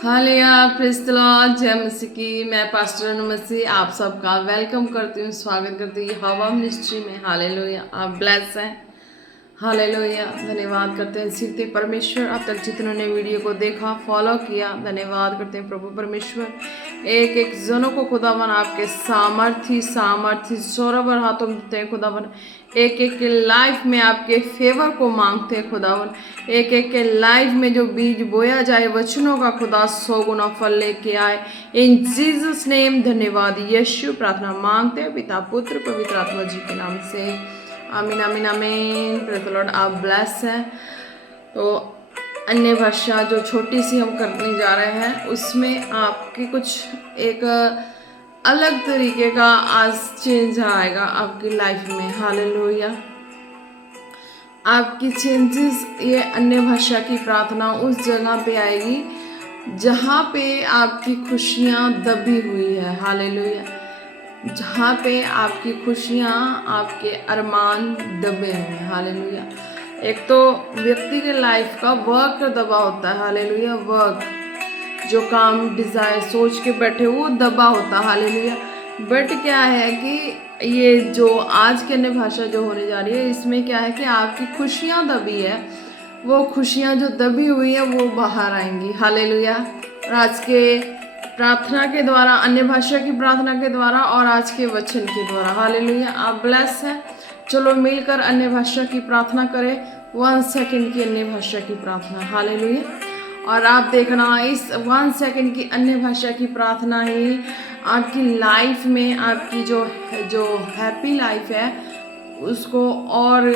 Hallelujah, praise the Lord, जय मसीह की। मैं पास्टर अनु मसीह आप सबका वेलकम करती हूँ, स्वागत करती हूँ हवा मिनिस्ट्री में। हालेलुया, आप ब्लेस हैं। हालेलुया, धन्यवाद करते हैं सीखते परमेश्वर। अब तक जितनों ने वीडियो को देखा, फॉलो किया, धन्यवाद करते हैं प्रभु परमेश्वर। एक एक जनों को खुदावन आपके सामर्थी सौरभ हाथों में देते हैं खुदावन। एक एक के लाइफ में आपके फेवर को मांगते हैं खुदावन। एक एक के लाइफ में जो बीज बोया जाए वचनों का खुदा 100 गुना फल लेके आए। इन जीसस नेम धन्यवाद यीशु प्रार्थना मांगते हैं पिता पुत्र पवित्र आत्मा जी के नाम से, आमीन आमीन आमीन। प्रेज़ द लॉर्ड, आप ब्लेस हैं। तो अन्य भाषा जो छोटी सी हम करने जा रहे हैं उसमें आपके कुछ एक अलग तरीके का आज चेंज आएगा आपकी लाइफ में। हालेलुया, आपकी चेंजेस, ये अन्य भाषा की प्रार्थना उस जगह पे आएगी जहाँ पे आपकी खुशियाँ दबी हुई है। हालेलुया, जहाँ पे आपकी खुशियाँ, आपके अरमान दबे हैं। हालेलुया, एक तो व्यक्ति के लाइफ का वर्क दबा होता है। हालेलुया, वर्क जो काम डिज़ायर सोच के बैठे वो दबा होता। हालेलुया, बट क्या है कि ये जो आज के अन्य भाषा जो होने जा रही है इसमें क्या है कि आपकी खुशियाँ दबी है, वो खुशियाँ जो दबी हुई है वो बाहर आएंगी। हालेलुया, और आज के प्रार्थना के द्वारा, अन्य भाषा की प्रार्थना के द्वारा और आज के वचन के द्वारा। हालेलुया, आप ब्लेस हैं। चलो मिलकर अन्य भाषा की प्रार्थना करें। 1 सेकंड की अन्य भाषा की प्रार्थना। हालेलुया, और आप देखना इस 1 सेकंड की अन्य भाषा की प्रार्थना ही आपकी लाइफ में, आपकी जो हैप्पी लाइफ है उसको और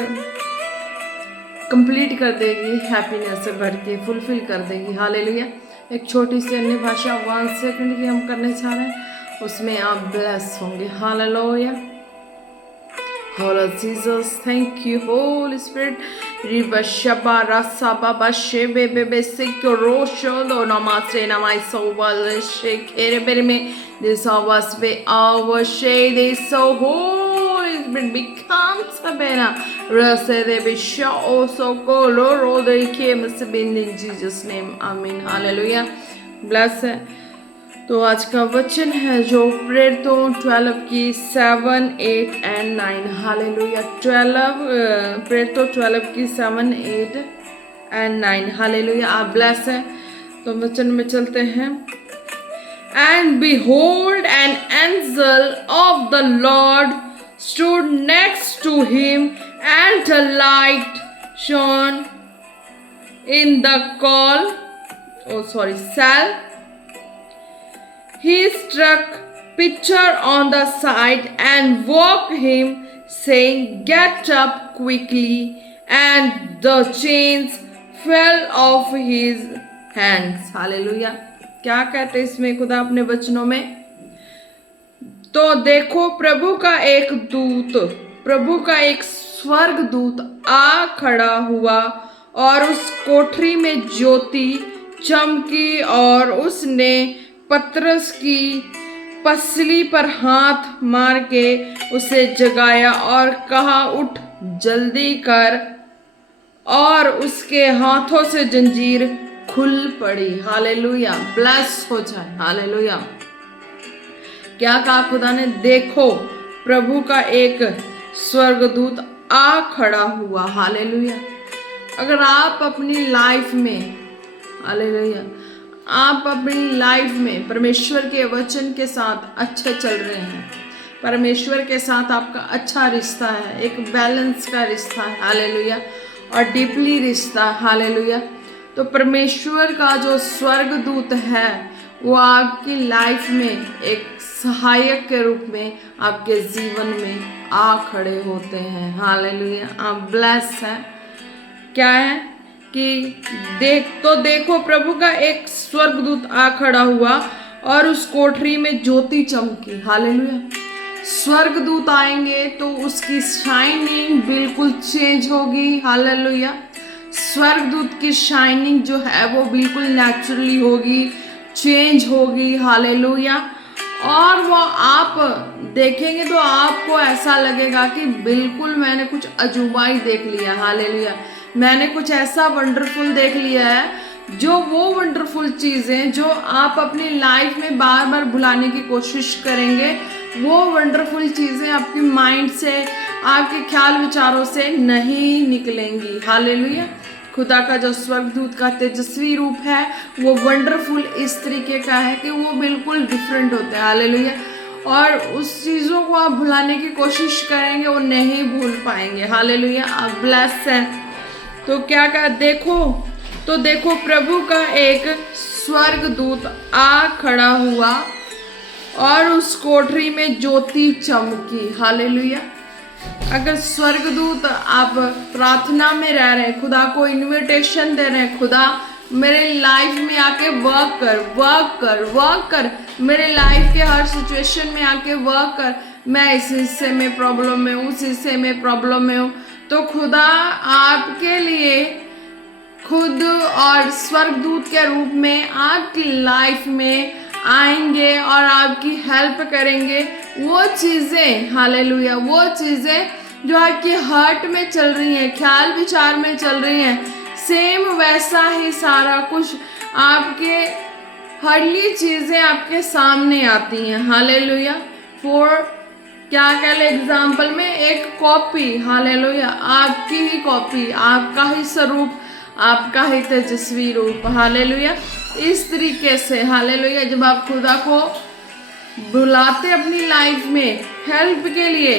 कंप्लीट कर देगी, हैप्पीनेस से भर के फुलफिल कर देगी। हालेलुया, एक छोटी सी अन्य भाषा 1 सेकंड की हम करने चाह रहे हैं, उसमें आप ब्लेस होंगे। Hallelujah, Holy Jesus, thank you, Holy Spirit. Riba shaba rasa baba shebe bebe sekyo rosho do namaste namai sobal shekere berme. This was be our shade is so Holy Spirit becomes a bena. Rasa de be show so color de came in Jesus name. Amen. Hallelujah. Bless. तो आज का वचन है जो प्रेरितों 12 की 7, 8 and 9। Hallelujah, 12 प्रेरितों 12 की 7, 8 and 9। हालेलुया, आप ब्लेस है। तो वचन में चलते हैं। And behold, an angel of the Lord stood next to him, and a light shone in the cell. He struck Peter on the side and woke him, saying, "Get up quickly." And the chains fell off his hands. Hallelujah, क्या कहते हैं इसमें खुदा अपने वचनों में? तो देखो प्रभु का एक स्वर्ग दूत आ खड़ा हुआ और उस कोठरी में ज्योति चमकी, और उसने पतरस की पसली पर हाथ मार के उसे जगाया और कहा, उठ जल्दी कर। और उसके हाथों से जंजीर खुल पड़ी। हालेलुया, ब्लेस हो जाए। हालेलुया, क्या कहा खुदा ने? देखो प्रभु का एक स्वर्गदूत आ खड़ा हुआ। हालेलुया, अगर आप अपनी लाइफ में, हालेलुया, आप अपनी लाइफ में परमेश्वर के वचन के साथ अच्छे चल रहे हैं, परमेश्वर के साथ आपका अच्छा रिश्ता है, एक बैलेंस का रिश्ता है। हालेलुया, और डीपली रिश्ता। हालेलुया, तो परमेश्वर का जो स्वर्गदूत है वो आपकी लाइफ में एक सहायक के रूप में आपके जीवन में आ खड़े होते हैं। हालेलुया, आप ब्लेस हैं। क्या है कि देखो प्रभु का एक स्वर्गदूत आ खड़ा हुआ और उस कोठरी में ज्योति चमकी। हालेलुया, स्वर्गदूत आएंगे तो उसकी शाइनिंग बिल्कुल चेंज होगी। हालेलुया, स्वर्गदूत की शाइनिंग जो है वो बिल्कुल नेचुरली होगी, चेंज होगी। हालेलुया, और वो आप देखेंगे तो आपको ऐसा लगेगा कि बिल्कुल मैंने कुछ अजूबा ही देख लिया। हालेलुया, मैंने कुछ ऐसा वंडरफुल देख लिया है जो वो वंडरफुल चीज़ें जो आप अपनी लाइफ में बार बार भुलाने की कोशिश करेंगे, वो वंडरफुल चीज़ें आपके माइंड से, आपके ख्याल विचारों से नहीं निकलेंगी। हालेलुया। खुदा का जो स्वर्गदूत का तेजस्वी रूप है वो वंडरफुल इस तरीके का है कि वो बिल्कुल डिफरेंट होता है। हालेलुया। और उस चीज़ों को आप भुलाने की कोशिश करेंगे, वो नहीं भूल पाएंगे। हालेलुया। आप ब्लेस्ड हैं। तो क्या कहा, देखो प्रभु का एक स्वर्गदूत आ खड़ा हुआ और उस कोठरी में ज्योति चमकी। हालेलुया। अगर स्वर्गदूत, आप प्रार्थना में रह रहे हैं, खुदा को इनविटेशन दे रहे हैं, खुदा मेरे लाइफ में आके वर्क कर, मेरे लाइफ के हर सिचुएशन में आके वर्क कर, मैं इस हिस्से में प्रॉब्लम में हूँ, उस हिस्से में प्रॉब्लम में हूँ, तो खुदा आपके लिए खुद और स्वर्गदूत के रूप में आपकी लाइफ में आएंगे और आपकी हेल्प करेंगे। वो चीज़ें, हालेलुया, वो चीज़ें जो आपके हार्ट में चल रही हैं, ख्याल विचार में चल रही हैं, सेम वैसा ही सारा कुछ आपके हरली चीज़ें आपके सामने आती हैं। हालेलुया। फॉर क्या कह ले एग्जाम्पल में एक कॉपी, हालेलुया, आपकी ही कॉपी, आपका ही स्वरूप, आपका ही तेजस्वी रूप। हालेलुया। इस तरीके से, हालेलुया, जब आप खुदा को बुलाते अपनी लाइफ में हेल्प के लिए,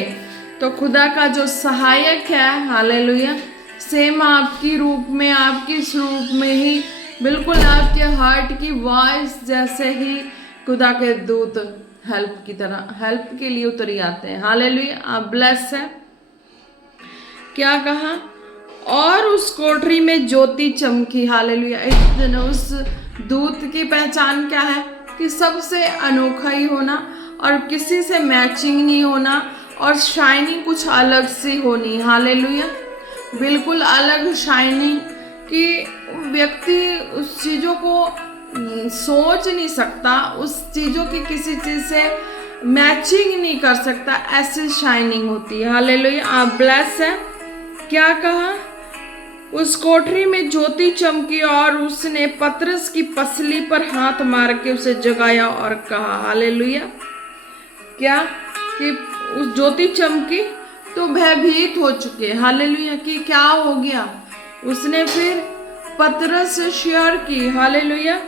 तो खुदा का जो सहायक है, हालेलुया, सेम आपकी रूप में, आपकी स्वरूप में ही, बिल्कुल आपके हार्ट की वॉइस जैसे ही खुदा के दूत हेल्प की तरह, हेल्प के लिए उतरी आते हैं। हालेलुया। आप ब्लेस है। क्या कहा, और उस कोठरी में ज्योति चमकी। हालेलुया। इस दिन उस दूत की पहचान क्या है कि सबसे अनोखा ही होना और किसी से मैचिंग नहीं होना और शाइनिंग कुछ अलग सी होनी। हालेलुया। बिल्कुल अलग शाइनिंग कि व्यक्ति उस चीज़ों को सोच नहीं सकता, उस चीज़ों की किसी चीज़ से मैचिंग नहीं कर सकता, ऐसी शाइनिंग होती है। हालेलुया। आप ब्लेस है। क्या कहा, उस कोठरी में ज्योति चमकी और उसने पतरस की पसली पर हाथ मार के उसे जगाया और कहा। हालेलुया। क्या कि उस ज्योति चमकी तो भयभीत हो चुके। हालेलुया। कि क्या हो गया, उसने फिर पतरस से शेयर की। हालेलुया।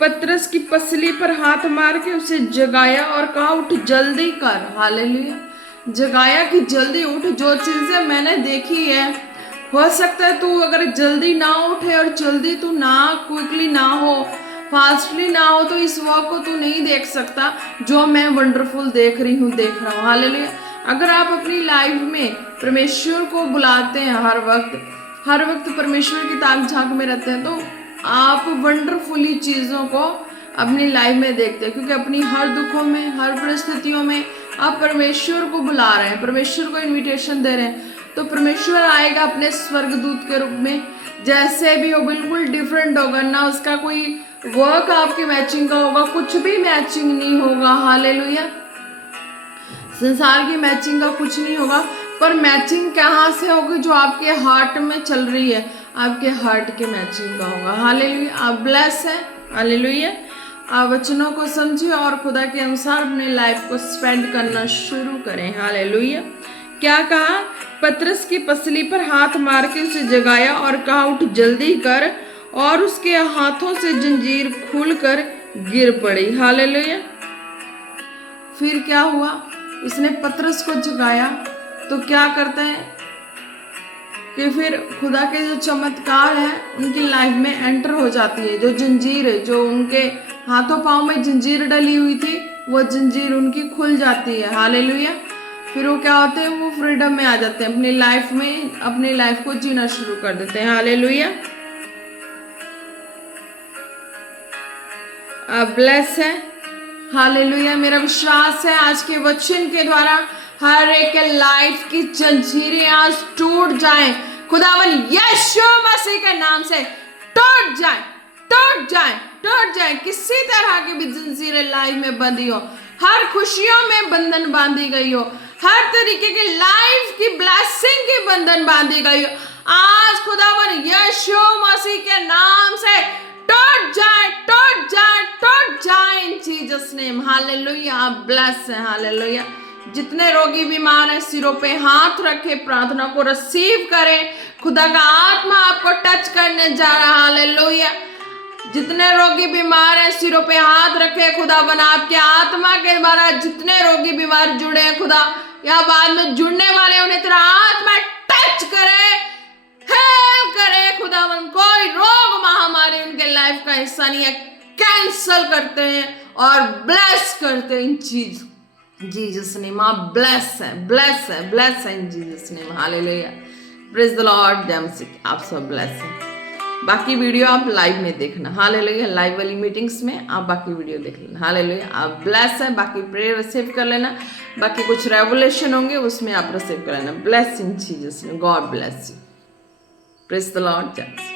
पतरस की पसली पर हाथ मार के उसे जगाया और कहा, उठ जल्दी कर। हालेलुया। जगाया कि जल्दी उठ, जो चीजें मैंने देखी है, हो सकता है तू अगर जल्दी ना उठे और जल्दी तू ना क्विकली ना हो, फास्टली ना हो, तो इस वॉक को तू नहीं देख सकता जो मैं वंडरफुल देख रही हूँ, देख रहा हूँ। हालेलुया। अगर आप अपनी लाइफ में परमेश्वर को बुलाते हैं, हर वक्त परमेश्वर की ताक झांक में रहते हैं, तो आप वंडरफुली चीज़ों को अपनी लाइफ में देखते हैं, क्योंकि अपनी हर दुखों में, हर परिस्थितियों में आप परमेश्वर को बुला रहे हैं, परमेश्वर को इनविटेशन दे रहे हैं, तो परमेश्वर आएगा अपने स्वर्गदूत के रूप में, जैसे भी हो, बिल्कुल डिफरेंट होगा ना, उसका कोई वर्क आपके मैचिंग का होगा, कुछ भी मैचिंग नहीं होगा। हालेलुया। संसार की मैचिंग का कुछ नहीं होगा, पर मैचिंग कहाँ से होगी, जो आपके हार्ट में चल रही है, आपके हार्ट के मैचिंग का होगा। हालेलुया। आप ब्लेस है। हालेलुया। आप वचनों को समझिए और खुदा के अनुसार अपने लाइफ को स्पेंड करना शुरू करें। हालेलुया। क्या कहा, पतरस की पसली पर हाथ मार के उसे जगाया और कहा, उठ जल्दी कर, और उसके हाथों से जंजीर खुलकर गिर पड़ी। हालेलुया। फिर क्या हुआ, इसने पतरस को जगाया, तो क्या करते हैं कि फिर खुदा के जो चमत्कार है उनकी लाइफ में एंटर हो जाती है। जो जंजीर है, जो उनके हाथों पाँव में जंजीर डली हुई थी, वो जंजीर उनकी खुल जाती है। हालेलुया। फिर वो क्या होते हैं, वो फ्रीडम में आ जाते हैं, अपनी लाइफ में अपनी लाइफ को जीना शुरू कर देते हैं। हालेलुया। आप ब्लेस है। हालेलुया। मेरा विश्वास है आज के वचन के द्वारा हर एक लाइफ की जंजीरें आज टूट जाएं, खुदावन यीशु मसीह के नाम से टूट जाएं, टूट जाएं, टूट जाएं। किसी तरह की भी जंजीरें लाइफ में बंधी हो, हर खुशियों में बंधन बांधी गई हो, हर तरीके की लाइफ की ब्लेसिंग की बंधन बांधी गई हो, आज खुदावन यीशु मसीह के नाम से टूट जाए, टूट जाए, टूट जाए इन जीसस नेम। हालेलुया, आप ब्लेस है। हालेलुया। जितने रोगी बीमार हैं सिरों पे हाथ रखे, प्रार्थना को रिसीव करें। खुदा का आत्मा आपको टच करने जा रहा है। हालेलुया। जितने रोगी बीमार हैं सिरों पे हाथ रखे, खुदा बना आपके आत्मा के द्वारा जितने रोगी बीमार जुड़े हैं खुदा, या बाद में जुड़ने वाले उन्हें तेरा आत्मा टच करे, हेल्प करे खुदा बन। कोई रोग महामारी उनके लाइफ का हिस्सा नहीं है, कैंसल करते हैं और ब्लेस करते हैं इन जीसस नेम। आप ब्लेस है, ब्लेस है, ब्लेस है in Jesus name. Hallelujah, praise the Lord. जमसिक आप सब ब्लेस है। बाकी वीडियो आप लाइव में देखना। हालेलुया, लाइव वाली मीटिंग्स में आप बाकी वीडियो देख लेना। हालेलुया, आप ब्लेस है। बाकी प्रेयर रिसीव कर लेना, बाकी कुछ रेवोल्यूशन होंगे उसमें आप रिसीव कर लेना। Bless in Jesus name. God bless you. Praise the Lord.